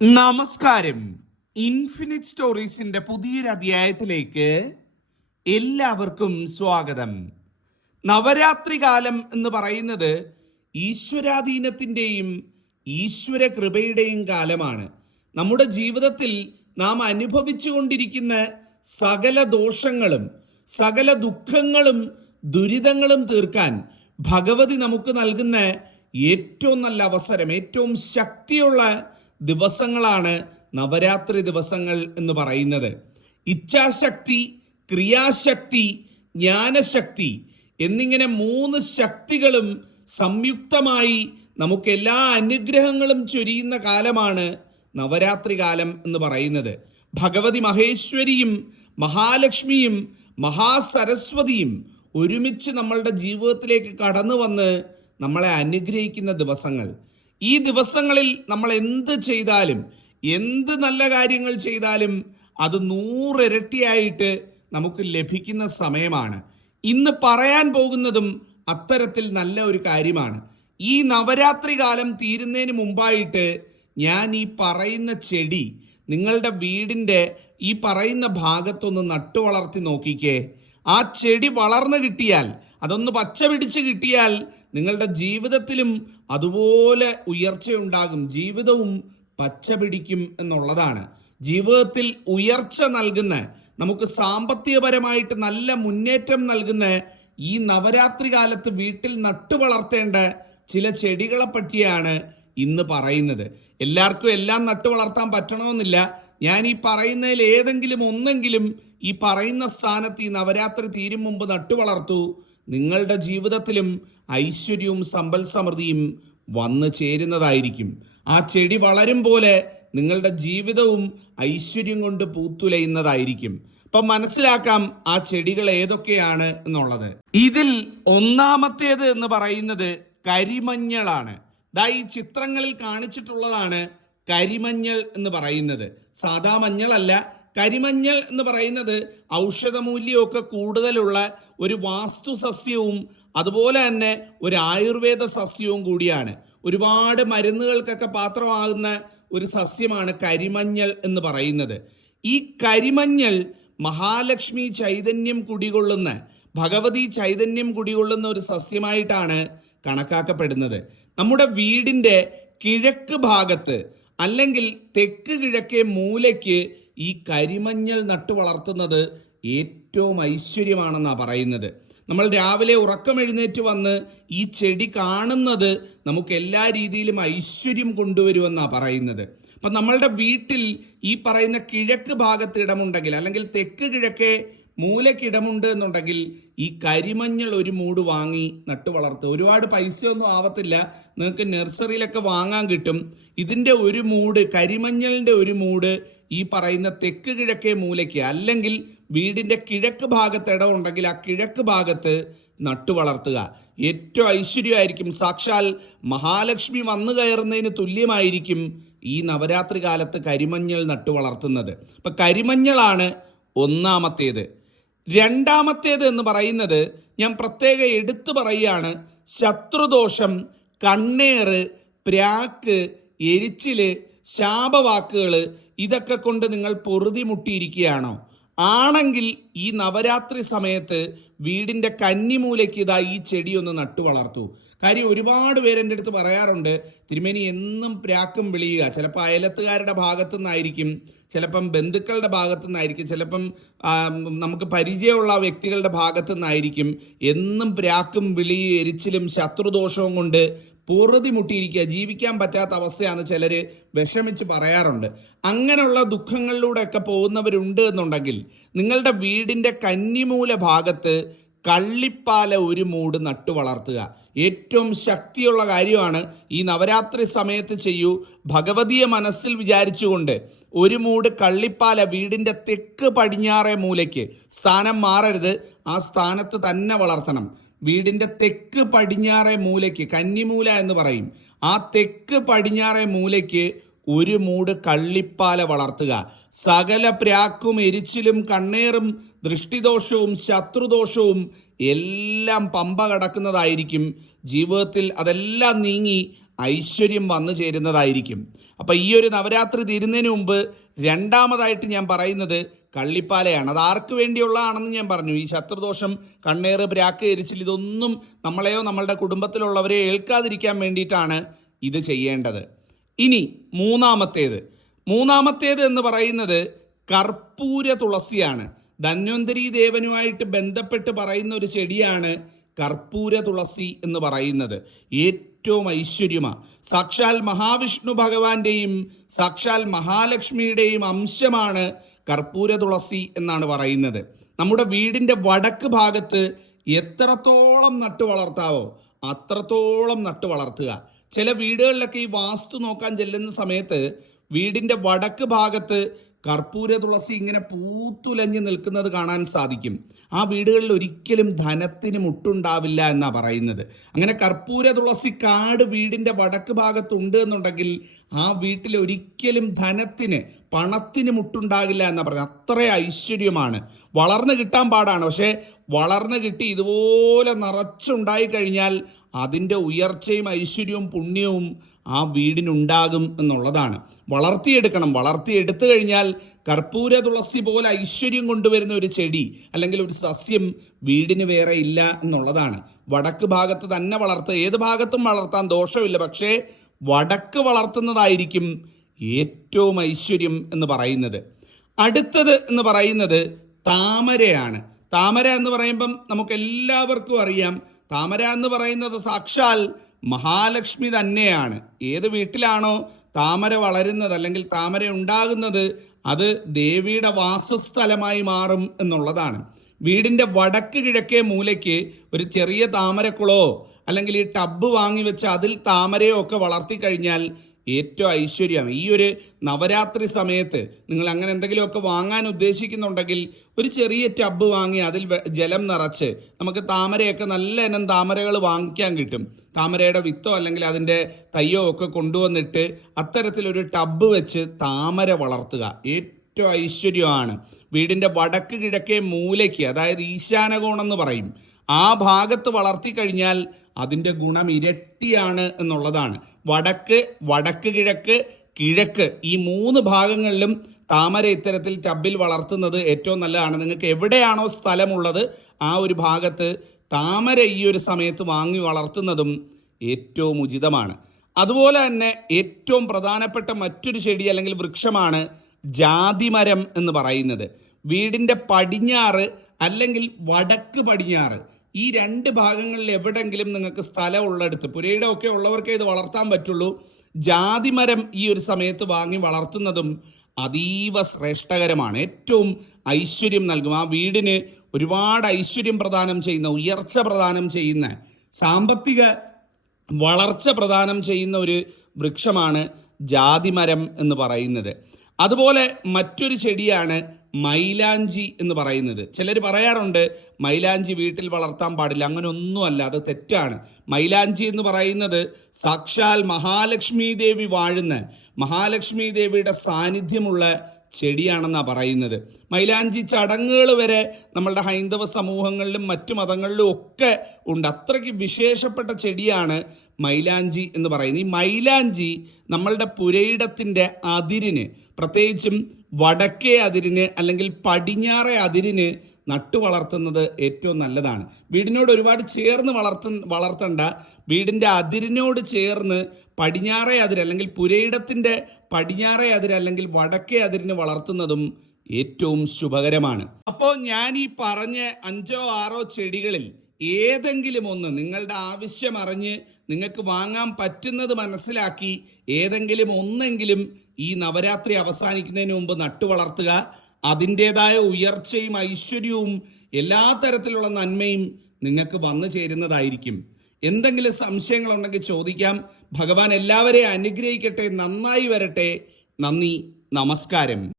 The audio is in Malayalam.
നമസ്കാരം. ഇൻഫിനിറ്റ് സ്റ്റോറീസിന്റെ പുതിയൊരു അധ്യായത്തിലേക്ക് എല്ലാവർക്കും സ്വാഗതം. നവരാത്രി കാലം എന്ന് പറയുന്നത് ഈശ്വരാധീനത്തിന്റെയും ഈശ്വര കൃപയുടെയും കാലമാണ്. നമ്മുടെ ജീവിതത്തിൽ നാം അനുഭവിച്ചുകൊണ്ടിരിക്കുന്ന സകല ദോഷങ്ങളും സകല ദുഃഖങ്ങളും ദുരിതങ്ങളും തീർക്കാൻ ഭഗവതി നമുക്ക് നൽകുന്ന ഏറ്റവും നല്ല അവസരം ഏറ്റവും ശക്തിയുള്ള ദിവസങ്ങളാണ് നവരാത്രി ദിവസങ്ങൾ എന്ന് പറയുന്നത്. ഇച്ഛാശക്തി ക്രിയാശക്തി ജ്ഞാനശക്തി എന്നിങ്ങനെ മൂന്ന് ശക്തികളും സംയുക്തമായി നമുക്ക് എല്ലാ അനുഗ്രഹങ്ങളും ചൊരിയുന്ന കാലമാണ് നവരാത്രി കാലം എന്ന് പറയുന്നത്. ഭഗവതി മഹേശ്വരിയും മഹാലക്ഷ്മിയും മഹാസരസ്വതിയും ഒരുമിച്ച് നമ്മളുടെ ജീവിതത്തിലേക്ക് കടന്നു വന്ന് നമ്മളെ അനുഗ്രഹിക്കുന്ന ദിവസങ്ങൾ. ഈ ദിവസങ്ങളിൽ നമ്മൾ എന്ത് ചെയ്താലും എന്ത് നല്ല കാര്യങ്ങൾ ചെയ്താലും അത് നൂറിരട്ടിയായിട്ട് നമുക്ക് ലഭിക്കുന്ന സമയമാണ്. ഇന്ന് പറയാൻ പോകുന്നതും അത്തരത്തിൽ നല്ല ഒരു കാര്യമാണ്. ഈ നവരാത്രി കാലം തീരുന്നതിന് മുമ്പായിട്ട് ഞാൻ ഈ പറയുന്ന ചെടി നിങ്ങളുടെ വീടിന്റെ ഈ പറയുന്ന ഭാഗത്തൊന്ന് നട്ടു വളർത്തി നോക്കിക്കേ. ആ ചെടി വളർന്നു കിട്ടിയാൽ അതൊന്ന് പച്ച പിടിച്ച് കിട്ടിയാൽ നിങ്ങളുടെ ജീവിതത്തിലും അതുപോലെ ഉയർച്ചയുണ്ടാകും. ജീവിതവും പച്ച പിടിക്കും എന്നുള്ളതാണ്. ജീവിതത്തിൽ ഉയർച്ച നൽകുന്ന നമുക്ക് സാമ്പത്തികപരമായിട്ട് നല്ല മുന്നേറ്റം നൽകുന്ന ഈ നവരാത്രി കാലത്ത് വീട്ടിൽ നട്ടു വളർത്തേണ്ട ചില ചെടികളെ പറ്റിയാണ് ഇന്ന് പറയുന്നത്. എല്ലാവർക്കും എല്ലാം നട്ടു വളർത്താൻ പറ്റണമെന്നില്ല. ഞാൻ ഈ പറയുന്നതിൽ ഏതെങ്കിലും ഒന്നെങ്കിലും ഈ പറയുന്ന സ്ഥാനത്ത് ഈ നവരാത്രി തീരും മുമ്പ് നട്ടു വളർത്തു. നിങ്ങളുടെ ജീവിതത്തിലും ഐശ്വര്യവും സമ്പൽ സമൃദ്ധിയും വന്നു ചേരുന്നതായിരിക്കും. ആ ചെടി വളരും പോലെ നിങ്ങളുടെ ജീവിതവും ഐശ്വര്യം കൊണ്ട് പൂത്തുലയുന്നതായിരിക്കും. അപ്പൊ മനസ്സിലാക്കാം ആ ചെടികൾ ഏതൊക്കെയാണ് എന്നുള്ളത്. ഇതിൽ ഒന്നാമത്തേത് എന്ന് പറയുന്നത് കരിമഞ്ഞളാണ്. ദാ ഈ ചിത്രങ്ങളിൽ കാണിച്ചിട്ടുള്ളതാണ് കരിമഞ്ഞൾ എന്ന് പറയുന്നത്. സാധാ മഞ്ഞളല്ല കരിമഞ്ഞൾ എന്ന് പറയുന്നത് ഔഷധമൂല്യമൊക്കെ കൂടുതലുള്ള ഒരു വാസ്തു സസ്യവും അതുപോലെ തന്നെ ഒരു ആയുർവേദ സസ്യവും കൂടിയാണ്. ഒരുപാട് മരുന്നുകൾക്കൊക്കെ പാത്രമാകുന്ന ഒരു സസ്യമാണ് കരിമഞ്ഞൾ എന്ന് പറയുന്നത്. ഈ കരിമഞ്ഞൾ മഹാലക്ഷ്മി ചൈതന്യം കുടികൊള്ളുന്ന ഭഗവതി ചൈതന്യം കുടികൊള്ളുന്ന ഒരു സസ്യമായിട്ടാണ് കണക്കാക്കപ്പെടുന്നത്. നമ്മുടെ വീടിന്റെ കിഴക്ക് ഭാഗത്ത് അല്ലെങ്കിൽ തെക്ക് കിഴക്കേ മൂലയ്ക്ക് ഈ കരിമഞ്ഞൾ നട്ടു വളർത്തുന്നത് ഏറ്റവും ഐശ്വര്യമാണെന്നാണ് പറയുന്നത്. നമ്മൾ രാവിലെ ഉറക്കം എഴുന്നേറ്റ് വന്ന് ഈ ചെടി കാണുന്നത് നമുക്ക് എല്ലാ രീതിയിലും ഐശ്വര്യം കൊണ്ടുവരുമെന്നാണ് പറയുന്നത്. അപ്പം നമ്മളുടെ വീട്ടിൽ ഈ പറയുന്ന കിഴക്ക് ഭാഗത്ത് ഇടമുണ്ടെങ്കിൽ അല്ലെങ്കിൽ തെക്ക് കിഴക്കേ മൂലക്കിടമുണ്ട് എന്നുണ്ടെങ്കിൽ ഈ കരിമഞ്ഞൾ ഒരു മൂട് വാങ്ങി നട്ടു വളർത്തുക ഒരുപാട് പൈസയൊന്നും ആവത്തില്ല. നിങ്ങൾക്ക് നഴ്സറിയിലൊക്കെ വാങ്ങാൻ കിട്ടും. ഇതിന്റെ ഒരു മൂട് കരിമഞ്ഞളിന്റെ ഒരു മൂട് ഈ പറയുന്ന തെക്ക് കിഴക്കേ മൂലയ്ക്ക് അല്ലെങ്കിൽ വീടിന്റെ കിഴക്ക് ഭാഗത്ത് ഇടമുണ്ടെങ്കിൽ ആ കിഴക്ക് ഭാഗത്ത് നട്ടു വളർത്തുക. ഏറ്റവും ഐശ്വര്യമായിരിക്കും. സാക്ഷാൽ മഹാലക്ഷ്മി വന്നു കയറുന്നതിന് തുല്യമായിരിക്കും ഈ നവരാത്രി കാലത്ത് കരിമഞ്ഞൾ നട്ടു വളർത്തുന്നത്. അപ്പം കരിമഞ്ഞളാണ് ഒന്നാമത്തേത്. രണ്ടാമത്തേത് എന്ന് പറയുന്നത് ഞാൻ പ്രത്യേക എടുത്തു പറയുകയാണ്. ശത്രുദോഷം കണ്ണേറ് പ്രാക്ക് എരിച്ചിൽ ശാപവാക്കുകൾ ഇതൊക്കെ കൊണ്ട് നിങ്ങൾ പൊറുതി മുട്ടിയിരിക്കുകയാണോ ആണെങ്കിൽ ഈ നവരാത്രി സമയത്ത് വീടിന്റെ കന്നിമൂലയ്ക്ക് ഇതാ ഈ ചെടി ഒന്ന് നട്ടു വളർത്തു. കാര്യം ഒരുപാട് പേര് എന്റെ അടുത്ത് പറയാറുണ്ട് തിരുമേനി എന്നും പ്രാക്കും വിളിയുക. ചിലപ്പോൾ അയലത്തുകാരുടെ ഭാഗത്തു നിന്നായിരിക്കും ചിലപ്പം ബന്ധുക്കളുടെ ഭാഗത്തു നിന്നായിരിക്കും ചിലപ്പം നമുക്ക് പരിചയമുള്ള വ്യക്തികളുടെ ഭാഗത്തു നിന്നായിരിക്കും എന്നും പ്രാക്കും വിളിയും എരിച്ചിലും ശത്രുദോഷവും കൊണ്ട് പൂർവതി മുട്ടിയിരിക്കുക. ജീവിക്കാൻ പറ്റാത്ത അവസ്ഥയാണ് ചിലർ വിഷമിച്ച് പറയാറുണ്ട്. അങ്ങനെയുള്ള ദുഃഖങ്ങളിലൂടെയൊക്കെ പോകുന്നവരുണ്ട് എന്നുണ്ടെങ്കിൽ നിങ്ങളുടെ വീടിന്റെ കന്നിമൂല ഭാഗത്ത് കള്ളിപ്പാല ഒരു മൂട് നട്ടു വളർത്തുക ഏറ്റവും ശക്തിയുള്ള കാര്യമാണ് ഈ നവരാത്രി സമയത്ത് ചെയ്യൂ. ഭഗവതിയെ മനസ്സിൽ വിചാരിച്ചുകൊണ്ട് ഒരു മൂട് കള്ളിപ്പാല വീടിന്റെ തെക്ക് പടിഞ്ഞാറേ മൂലയ്ക്ക് സ്ഥാനം മാറരുത്. ആ സ്ഥാനത്ത് തന്നെ വളർത്തണം. വീടിന്റെ തെക്ക് പടിഞ്ഞാറേ മൂലയ്ക്ക് കന്നിമൂല എന്ന് പറയും. ആ തെക്ക് പടിഞ്ഞാറേ മൂലയ്ക്ക് ഒരു മൂട് കള്ളിപ്പാല വളർത്തുക. സകല പ്രാക്കും എരിച്ചിലും കണ്ണേറും ദൃഷ്ടിദോഷവും ശത്രുദോഷവും എല്ലാം പമ്പ കടക്കുന്നതായിരിക്കും. ജീവിതത്തിൽ അതെല്ലാം നീങ്ങി ഐശ്വര്യം വന്നു ചേരുന്നതായിരിക്കും. അപ്പോൾ ഈ ഒരു നവരാത്രി തീരുന്നതിന് മുമ്പ് രണ്ടാമതായിട്ട് ഞാൻ പറയുന്നത് കള്ളിപ്പാലയാണ്. അത് ആർക്ക് വേണ്ടിയുള്ളതാണെന്ന് ഞാൻ പറഞ്ഞു. ഈ ശത്രുദോഷം കണ്ണേറ് പ്രാക്ക് എരിച്ചിൽ ഇതൊന്നും നമ്മളെയോ നമ്മളുടെ കുടുംബത്തിലുള്ളവരെയോ ഏൽക്കാതിരിക്കാൻ വേണ്ടിയിട്ടാണ് ഇത് ചെയ്യേണ്ടത്. ഇനി മൂന്നാമത്തേത്. മൂന്നാമത്തേത് എന്ന് പറയുന്നത് കർപ്പൂര തുളസിയാണ്. ധന്വന്തരി ദേവനുമായിട്ട് ബന്ധപ്പെട്ട് പറയുന്ന ഒരു ചെടിയാണ് കർപ്പൂര തുളസി എന്ന് പറയുന്നത്. ഏറ്റവും ഐശ്വര്യമാണ് സാക്ഷാൽ മഹാവിഷ്ണു ഭഗവാന്റെയും സാക്ഷാൽ മഹാലക്ഷ്മിയുടെയും അംശമാണ് കർപ്പൂര തുളസി എന്നാണ് പറയുന്നത്. നമ്മുടെ വീടിന്റെ വടക്ക് ഭാഗത്ത് എത്രത്തോളം നട്ടു വളർത്താവോ അത്രത്തോളം നട്ടു വളർത്തുക. ചില വീടുകളിലൊക്കെ ഈ വാസ്തു നോക്കാൻ ചെല്ലുന്ന സമയത്ത് വീടിന്റെ വടക്ക് ഭാഗത്ത് കർപ്പൂര തുളസി ഇങ്ങനെ പൂത്തുലഞ്ഞു നിൽക്കുന്നത് കാണാൻ സാധിക്കും. ആ വീടുകളിൽ ഒരിക്കലും ധനത്തിന് മുട്ടുണ്ടാവില്ല എന്നാ പറയുന്നത്. അങ്ങനെ കർപ്പൂര തുളസി കാട് വീടിന്റെ വടക്ക് ഭാഗത്തുണ്ട് എന്നുണ്ടെങ്കിൽ ആ വീട്ടിൽ ഒരിക്കലും ധനത്തിന് പണത്തിന് മുട്ടുണ്ടാകില്ല എന്ന് പറയുന്നത്. അത്ര ഐശ്വര്യമാണ്. വളർന്നു കിട്ടാൻ പാടാണ്. പക്ഷേ വളർന്നു കിട്ടി ഇതുപോലെ നിറച്ചുണ്ടായി കഴിഞ്ഞാൽ അതിന്റെ ഉയർച്ചയും ഐശ്വര്യവും പുണ്യവും ആ വീടിനുണ്ടാകും എന്നുള്ളതാണ്. വളർത്തിയെടുക്കണം. വളർത്തിയെടുത്തു കഴിഞ്ഞാൽ കർപ്പൂര തുളസി പോലെ ഐശ്വര്യം കൊണ്ടുവരുന്ന ഒരു ചെടി അല്ലെങ്കിൽ ഒരു സസ്യം വീടിന് വേറെ ഇല്ല എന്നുള്ളതാണ്. വടക്ക് ഭാഗത്ത് തന്നെ വളർത്ത് ഏത് ഭാഗത്തും വളർത്താൻ ദോഷമില്ല. പക്ഷേ വടക്ക് വളർത്തുന്നതായിരിക്കും ഏറ്റവും ഐശ്വര്യം എന്ന് പറയുന്നത്. അടുത്തത് എന്ന് പറയുന്നത് താമരയാണ്. താമര എന്ന് പറയുമ്പം നമുക്ക് എല്ലാവർക്കും അറിയാം. താമര എന്ന് പറയുന്നത് സാക്ഷാൽ മഹാലക്ഷ്മി തന്നെയാണ്. ഏത് വീട്ടിലാണോ താമര വളരുന്നത് അല്ലെങ്കിൽ താമര ഉണ്ടാകുന്നത് അത് ദേവിയുടെ വാസസ്ഥലമായി മാറും എന്നുള്ളതാണ്. വീടിന്റെ വടക്ക് കിഴക്കേ മൂലയ്ക്ക് ഒരു ചെറിയ താമരക്കുളോ അല്ലെങ്കിൽ ഈ ടബ്ബ് വാങ്ങി വെച്ച് അതിൽ താമരയോ ഒക്കെ വളർത്തി കഴിഞ്ഞാൽ ഏറ്റവും ഐശ്വര്യം. ഈ ഒരു നവരാത്രി സമയത്ത് നിങ്ങൾ അങ്ങനെ എന്തെങ്കിലുമൊക്കെ വാങ്ങാൻ ഉദ്ദേശിക്കുന്നുണ്ടെങ്കിൽ ഒരു ചെറിയ ടബ് വാങ്ങി അതിൽ ജലം നിറച്ച് നമുക്ക് താമരയൊക്കെ നല്ല ഇനം താമരകൾ വാങ്ങിക്കാൻ കിട്ടും. താമരയുടെ വിത്തോ അല്ലെങ്കിൽ അതിന്റെ തയ്യോ ഒക്കെ കൊണ്ടുവന്നിട്ട് അത്തരത്തിലൊരു ടബ് വെച്ച് താമര വളർത്തുക. ഏറ്റവും ഐശ്വര്യമാണ്. വീടിന്റെ വടക്ക് കിഴക്കേ മൂലയ്ക്ക് അതായത് ഈശാനകോണെന്ന് പറയും. ആ ഭാഗത്ത് വളർത്തി കഴിഞ്ഞാൽ അതിന്റെ ഗുണം ഇരട്ടിയാണ് എന്നുള്ളതാണ്. വടക്ക് വടക്ക് കിഴക്ക് കിഴക്ക് ഈ മൂന്ന് ഭാഗങ്ങളിലും താമര ഇത്തരത്തിൽ ടബിൽ വളർത്തുന്നത് ഏറ്റവും നല്ലതാണ്. നിങ്ങൾക്ക് എവിടെയാണോ സ്ഥലമുള്ളത് ആ ഒരു ഭാഗത്ത് താമര ഈ ഒരു സമയത്ത് വാങ്ങി വളർത്തുന്നതും ഏറ്റവും ഉചിതമാണ്. അതുപോലെ തന്നെ ഏറ്റവും പ്രധാനപ്പെട്ട മറ്റൊരു ചെടി അല്ലെങ്കിൽ വൃക്ഷമാണ് ജാതിമരം എന്ന് പറയുന്നത്. വീടിന്റെ പടിഞ്ഞാറ് അല്ലെങ്കിൽ വടക്ക് പടിഞ്ഞാറ് ഈ രണ്ട് ഭാഗങ്ങളിൽ എവിടെങ്കിലും നിങ്ങൾക്ക് സ്ഥലമുള്ളിടത്ത് പുരയുടെ ഒക്കെ ഉള്ളവർക്കേ ഇത് വളർത്താൻ പറ്റുള്ളൂ. ജാതിമരം ഈ ഒരു സമയത്ത് വാങ്ങി വളർത്തുന്നതും അതീവ ശ്രേഷ്ഠകരമാണ്. ഏറ്റവും ഐശ്വര്യം നൽകും. ആ വീടിന് ഒരുപാട് ഐശ്വര്യം പ്രദാനം ചെയ്യുന്ന ഉയർച്ച പ്രദാനം ചെയ്യുന്ന സാമ്പത്തിക വളർച്ച പ്രദാനം ചെയ്യുന്ന ഒരു വൃക്ഷമാണ് ജാതിമരം എന്ന് പറയുന്നത്. അതുപോലെ മറ്റൊരു ചെടിയാണ് മൈലാഞ്ചി എന്ന് പറയുന്നത്. ചിലർ പറയാറുണ്ട് മൈലാഞ്ചി വീട്ടിൽ വളർത്താൻ പാടില്ല. അങ്ങനെ ഒന്നുമല്ല അത് തെറ്റാണ്. മൈലാഞ്ചി എന്ന് പറയുന്നത് സാക്ഷാൽ മഹാലക്ഷ്മി ദേവി വാഴുന്ന മഹാലക്ഷ്മി ദേവിയുടെ സാന്നിധ്യമുള്ള ചെടിയാണെന്നാണ് പറയുന്നത്. മൈലാഞ്ചി ചടങ്ങുകൾ വരെ നമ്മളുടെ ഹൈന്ദവ സമൂഹങ്ങളിലും മറ്റു മതങ്ങളിലും ഒക്കെ ഉണ്ട്. അത്രയ്ക്ക് വിശേഷപ്പെട്ട ചെടിയാണ് മൈലാഞ്ചി എന്ന് പറയുന്നത്. ഈ മൈലാഞ്ചി നമ്മളുടെ പുരയിടത്തിന്റെ അതിരിന് പ്രത്യേകിച്ചും വടക്കേ അതിരിന് അല്ലെങ്കിൽ പടിഞ്ഞാറേ അതിരിന് നട്ടു വളർത്തുന്നത് ഏറ്റവും നല്ലതാണ്. വീടിനോട് ഒരുപാട് ചേർന്ന് വളർത്ത വളർത്തണ്ട. വീടിന്റെ അതിരിനോട് ചേർന്ന് പടിഞ്ഞാറേ അതിര് അല്ലെങ്കിൽ പുരയിടത്തിന്റെ പടിഞ്ഞാറേ അതിര് അല്ലെങ്കിൽ വടക്കേ അതിരിന് വളർത്തുന്നതും ഏറ്റവും ശുഭകരമാണ്. അപ്പോൾ ഞാൻ ഈ പറഞ്ഞ അഞ്ചോ ആറോ ചെടികളിൽ ഏതെങ്കിലും ഒന്ന് നിങ്ങളുടെ ആവശ്യം അറിഞ്ഞ് നിങ്ങൾക്ക് വാങ്ങാൻ പറ്റുന്നത് മനസ്സിലാക്കി ഏതെങ്കിലും ഒന്നെങ്കിലും ഈ നവരാത്രി അവസാനിക്കുന്നതിന് മുമ്പ് നട്ടു വളർത്തുക അതിന്റെതായ ഉയർച്ചയും ഐശ്വര്യവും എല്ലാ തരത്തിലുള്ള നന്മയും നിങ്ങൾക്ക് വന്നു ചേരുന്നതായിരിക്കും. എന്തെങ്കിലും സംശയങ്ങളുണ്ടെങ്കിൽ ചോദിക്കാം. ഭഗവാൻ എല്ലാവരെയും അനുഗ്രഹിക്കട്ടെ നന്നായി വരട്ടെ. നന്ദി നമസ്കാരം.